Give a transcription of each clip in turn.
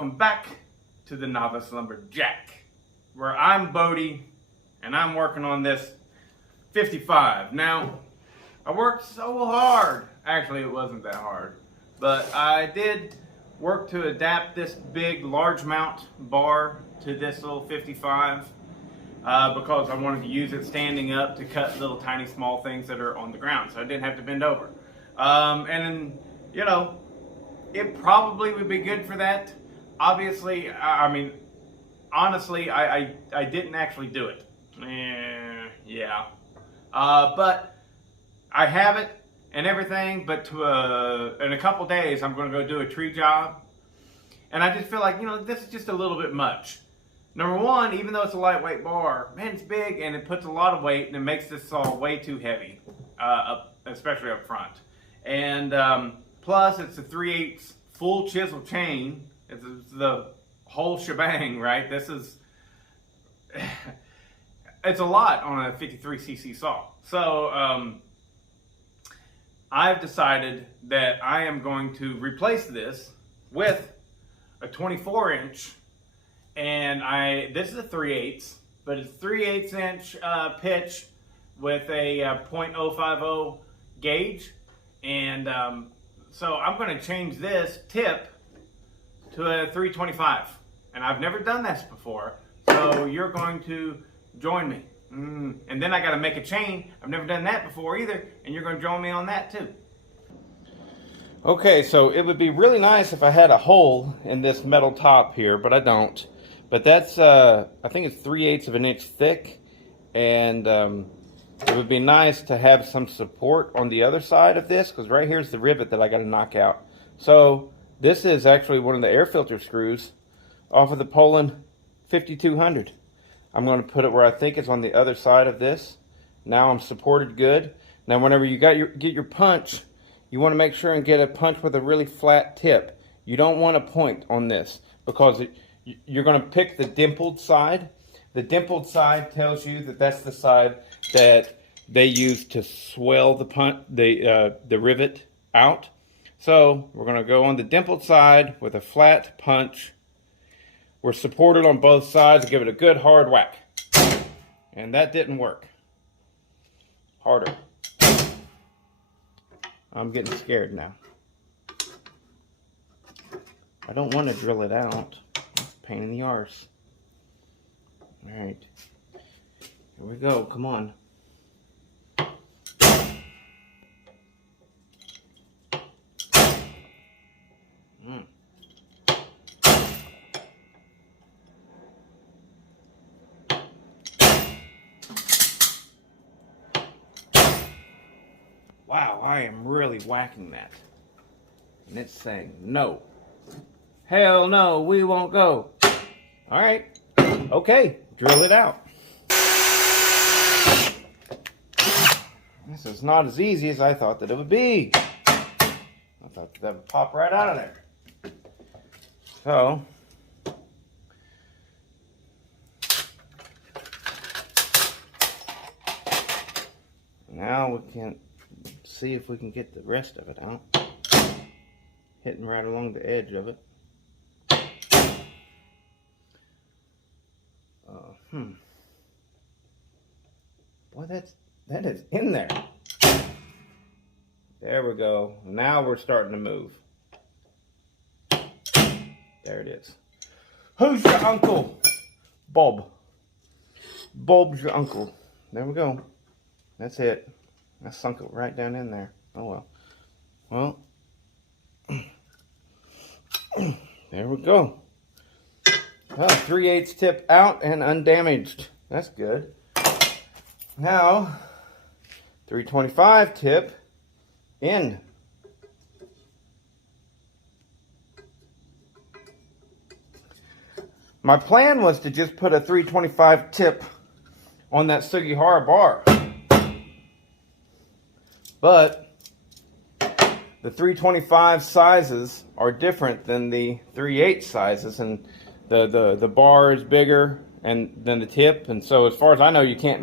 welcome back to the Novice Lumberjack, where I'm Bodie and I'm working on this 55. Now, I worked so hard. Actually, it wasn't that hard, but I did work to adapt this big large mount bar to this little 55 because I wanted to use it standing up to cut little tiny small things that are on the ground, so I didn't have to bend over. And then, you know, it probably would be good for that. Obviously, honestly, I didn't actually do it. Yeah. But I have it and everything, but in a couple days, I'm going to go do a tree job. And I just feel like, you know, this is just a little bit much. Number one, even though it's a lightweight bar, man, it's big and it puts a lot of weight and it makes this saw way too heavy, especially up front. And plus, it's a 3/8 full chisel chain. It's the whole shebang, right? This is, it's a lot on a 53cc saw. So I've decided that I am going to replace this with a 24-inch, and this is a 3/8, but it's 3/8 inch pitch with a .050 gauge. And so I'm going to change this tip to a 325. And I've never done this before, so you're going to join me. And then I got to make a chain. I've never done that before either, and you're going to join me on that too. Okay, so it would be really nice if I had a hole in this metal top here, but I don't. But that's, I think it's 3/8 of an inch thick, and it would be nice to have some support on the other side of this, because right here's the rivet that I got to knock out. So this is actually one of the air filter screws off of the Poulan 5200. I'm going to put it where I think it's on the other side of this. Now I'm supported good. Now whenever you get your punch, you want to make sure and get a punch with a really flat tip. You don't want a point on this, because you're going to pick the dimpled side. The dimpled side tells you that that's the side that they use to swell the rivet out. So we're going to go on the dimpled side with a flat punch. We're supported on both sides. Give it a good hard whack. And that didn't work. Harder. I'm getting scared now. I don't want to drill it out. It's a pain in the arse. Alright. Here we go. Come on. Wow, I am really whacking that. And it's saying no. Hell no, we won't go. Alright. Okay, drill it out. This is not as easy as I thought that it would be. I thought that would pop right out of there. So, now we can see if we can get the rest of it out. Hitting right along the edge of it. Boy, that is in there. There we go. Now we're starting to move. There it is. Who's your uncle? Bob. Bob's your uncle. There we go. That's it. I sunk it right down in there. Oh well. Well, there we go. Well, 3/8 tip out and undamaged. That's good. Now, 325 tip in. My plan was to just put a 325 tip on that Sugihara bar. But the 325 sizes are different than the 3/8 sizes, and the bar is bigger than the tip, and so as far as I know, you can't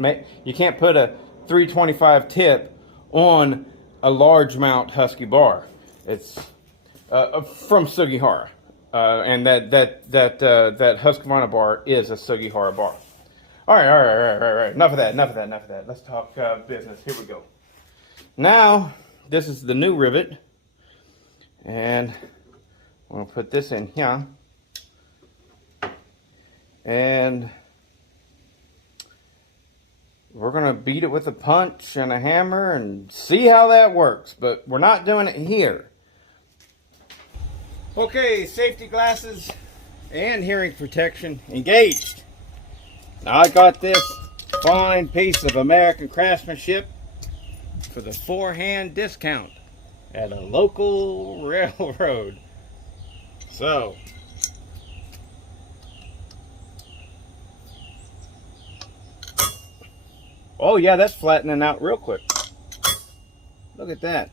put a 325 tip on a large mount Husky bar. It's from Sugihara. And that Husqvarna bar is a Sugihara bar. All right. Enough of that. Let's talk business. Here we go. Now, this is the new rivet, and I'm gonna put this in here, and we're gonna beat it with a punch and a hammer and see how that works. But we're not doing it here. Okay, safety glasses and hearing protection engaged. Now I got this fine piece of American craftsmanship for the 4-hand discount at a local railroad. So, oh yeah, that's flattening out real quick. Look at that.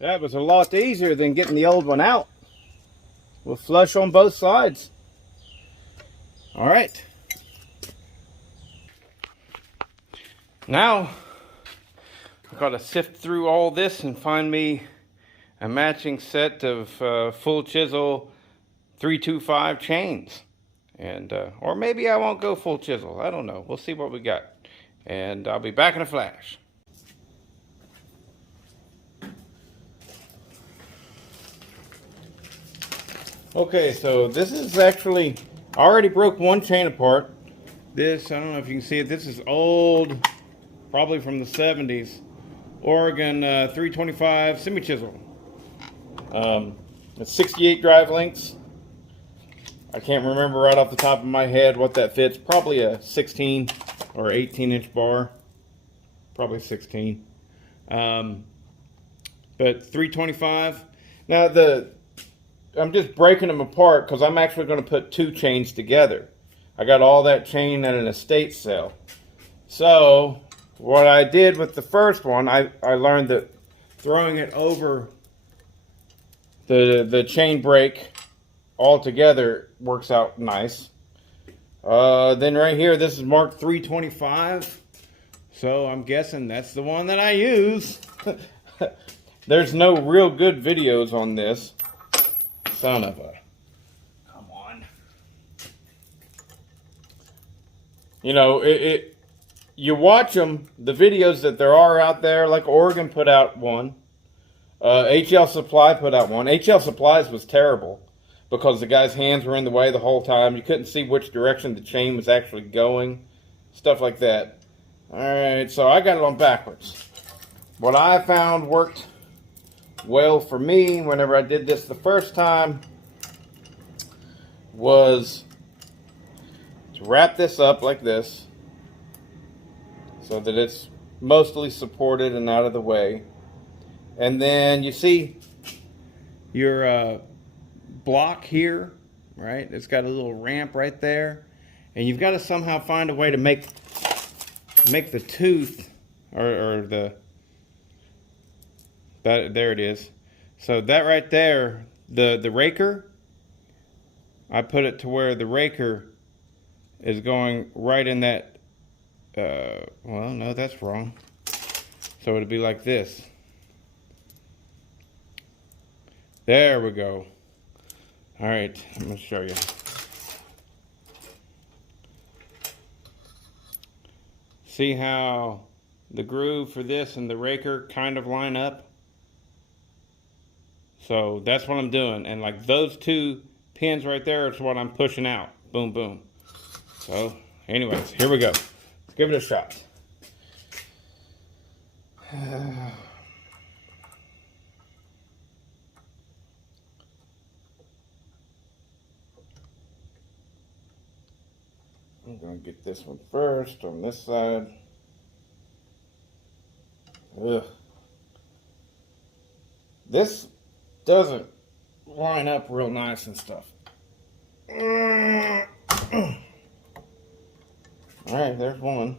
That was a lot easier than getting the old one out. We'll flush on both sides. All right. Now, I've got to sift through all this and find me a matching set of full chisel 325 chains. And or maybe I won't go full chisel. I don't know. We'll see what we got. And I'll be back in a flash. Okay, so this is actually, I already broke one chain apart. This, I don't know if you can see it, this is old, probably from the 70s, Oregon 325 semi-chisel. It's 68 drive links. I can't remember right off the top of my head what that fits. Probably a 16 or 18 inch bar. Probably 16. But 325. Now I'm just breaking them apart because I'm actually going to put two chains together. I got all that chain at an estate sale. So what I did with the first one, I learned that throwing it over the chain break all together works out nice. Then right here, this is marked 325. So I'm guessing that's the one that I use. There's no real good videos on this. Son of a... Come on. You know, you watch them, the videos that there are out there, like Oregon put out one. HL Supply put out one. HL Supplies was terrible because the guy's hands were in the way the whole time. You couldn't see which direction the chain was actually going. Stuff like that. Alright, so I got it on backwards. What I found worked well for me whenever I did this the first time was to wrap this up like this so that it's mostly supported and out of the way. And then you see your block here, right? It's got a little ramp right there, and you've got to somehow find a way to make the tooth or there it is. So that right there, the raker, I put it to where the raker is going right in that, well, no, that's wrong. So it'd be like this. There we go. All right, I'm going to show you. See how the groove for this and the raker kind of line up? So that's what I'm doing. And like those two pins right there is what I'm pushing out. Boom, boom. So anyways, here we go. Let's give it a shot. I'm going to get this one first on this side. Ugh. This doesn't line up real nice and stuff. All right, there's one.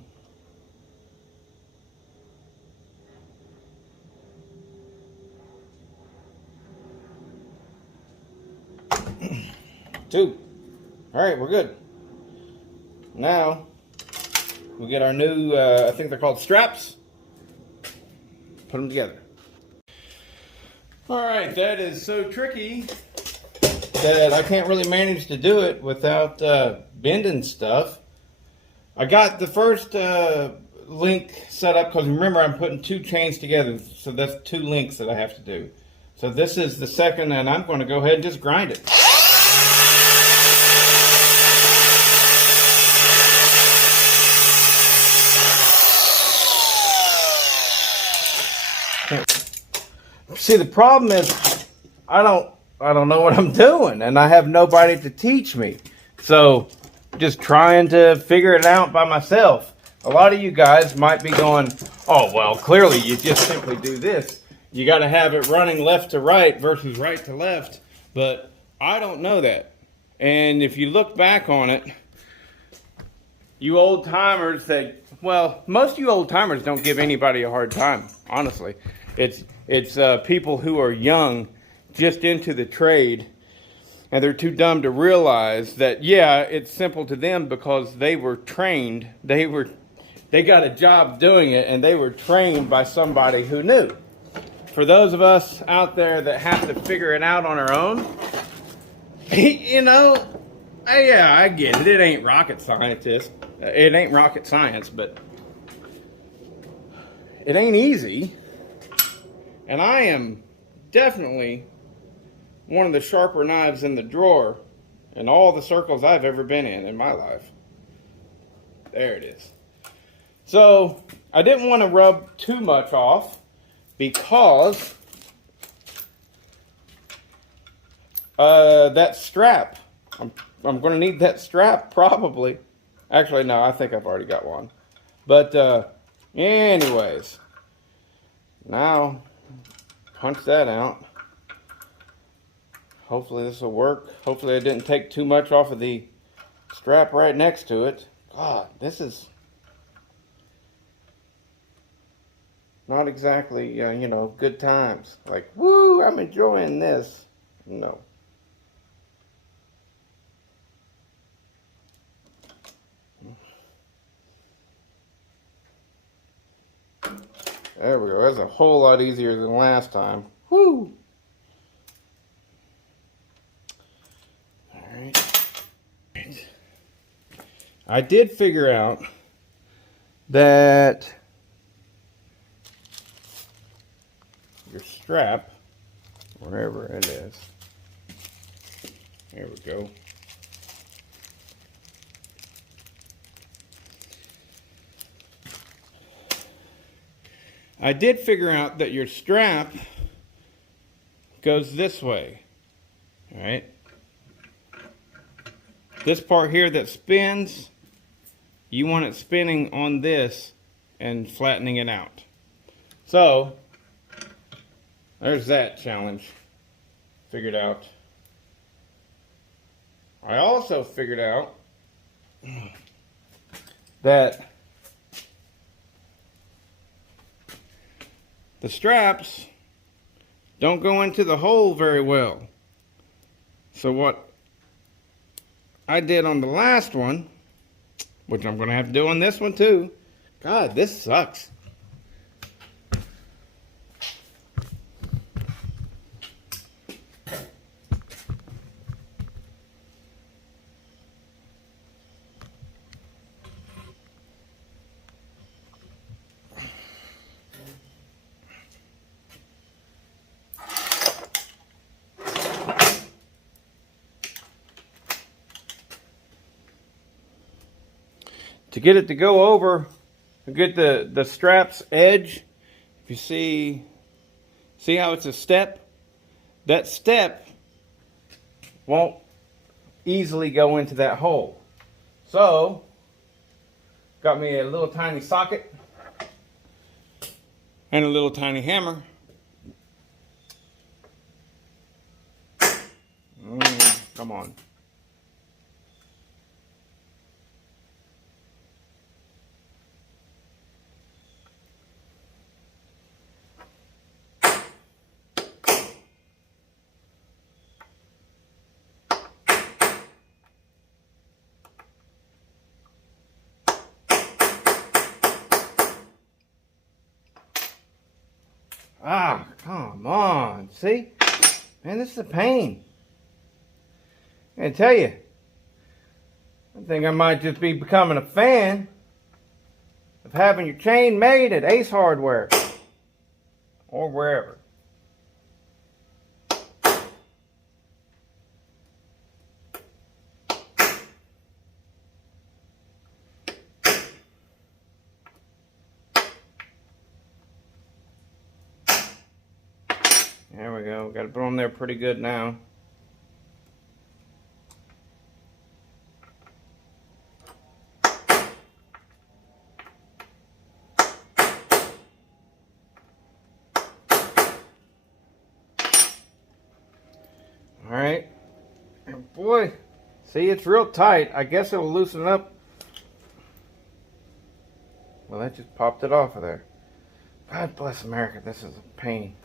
Two. All right, we're good. Now we get our new, I think they're called straps. Put them together. All right, that is so tricky that I can't really manage to do it without bending stuff. I got the first link set up because remember I'm putting two chains together, so that's two links that I have to do. So this is the second, and I'm going to go ahead and just grind it. See, the problem is I don't know what I'm doing, and I have nobody to teach me. So just trying to figure it out by myself. A lot of you guys might be going, oh, well, clearly you just simply do this. You got to have it running left to right versus right to left. But I don't know that. And if you look back on it, you old timers that, well, most of you old timers don't give anybody a hard time, honestly. It's people who are young, just into the trade, and they're too dumb to realize that, yeah, it's simple to them because they were trained. They got a job doing it, and they were trained by somebody who knew. For those of us out there that have to figure it out on our own, you know, yeah, I get it. It ain't rocket scientist. It ain't rocket science, but it ain't easy. And I am definitely one of the sharper knives in the drawer in all the circles I've ever been in my life. There it is. So I didn't want to rub too much off because that strap, I'm going to need that strap probably. Actually, no, I think I've already got one. But anyways, now punch that out. Hopefully this will work. Hopefully I didn't take too much off of the strap right next to it. God, this is not exactly, you know, good times. Like, woo, I'm enjoying this. No. There we go. That's a whole lot easier than last time. Woo! Alright. I did figure out that your strap, wherever it is, there we go. I did figure out that your strap goes this way, all right? This part here that spins, you want it spinning on this and flattening it out. So, there's that challenge figured out. I also figured out that the straps don't go into the hole very well. So what I did on the last one, which I'm going to have to do on this one too. God, this sucks. To get it to go over, get the strap's edge, if you see how it's a step? That step won't easily go into that hole. So, got me a little tiny socket and a little tiny hammer. Come on. Ah, come on. See? Man, this is a pain. I'm going to tell you. I think I might just be becoming a fan of having your chain made at Ace Hardware. Or wherever. There we go. Got it put on there pretty good now. Alright. And boy, see, it's real tight. I guess it'll loosen up. Well, that just popped it off of there. God bless America. This is a pain.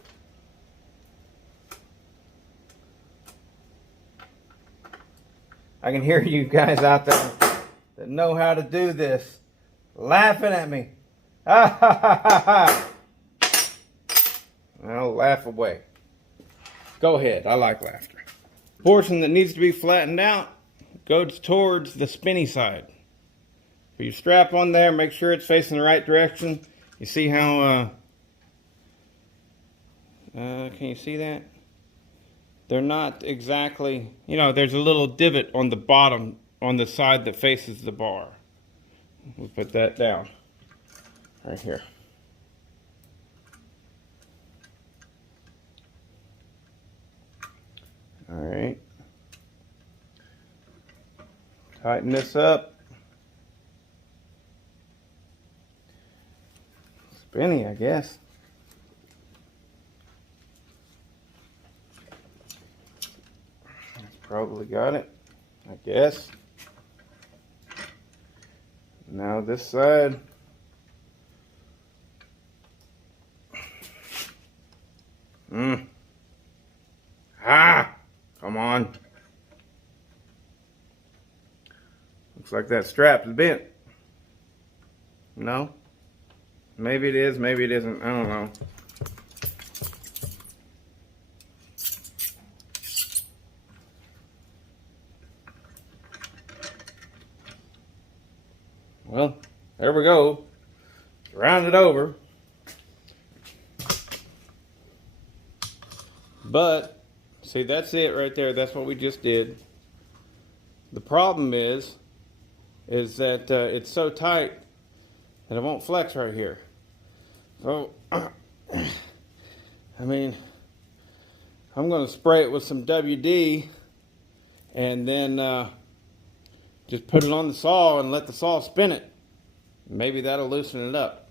I can hear you guys out there that know how to do this laughing at me. Ha ha ha ha ha. Well, laugh away. Go ahead. I like laughter. Portion that needs to be flattened out goes towards the spinny side. Put your strap on there. Make sure it's facing the right direction. You see how, can you see that? They're not exactly, you know, there's a little divot on the bottom, on the side that faces the bar. We'll put that down right here. All right. Tighten this up. Spinny, I guess. Probably got it, I guess. Now this side. Ah, come on. Looks like that strap is bent. No? Maybe it is, maybe it isn't. I don't know. Well, there we go. Round it over. But, see, that's it right there. That's what we just did. The problem is that it's so tight that it won't flex right here. So, I mean, I'm going to spray it with some WD and then just put it on the saw and let the saw spin it. Maybe that'll loosen it up.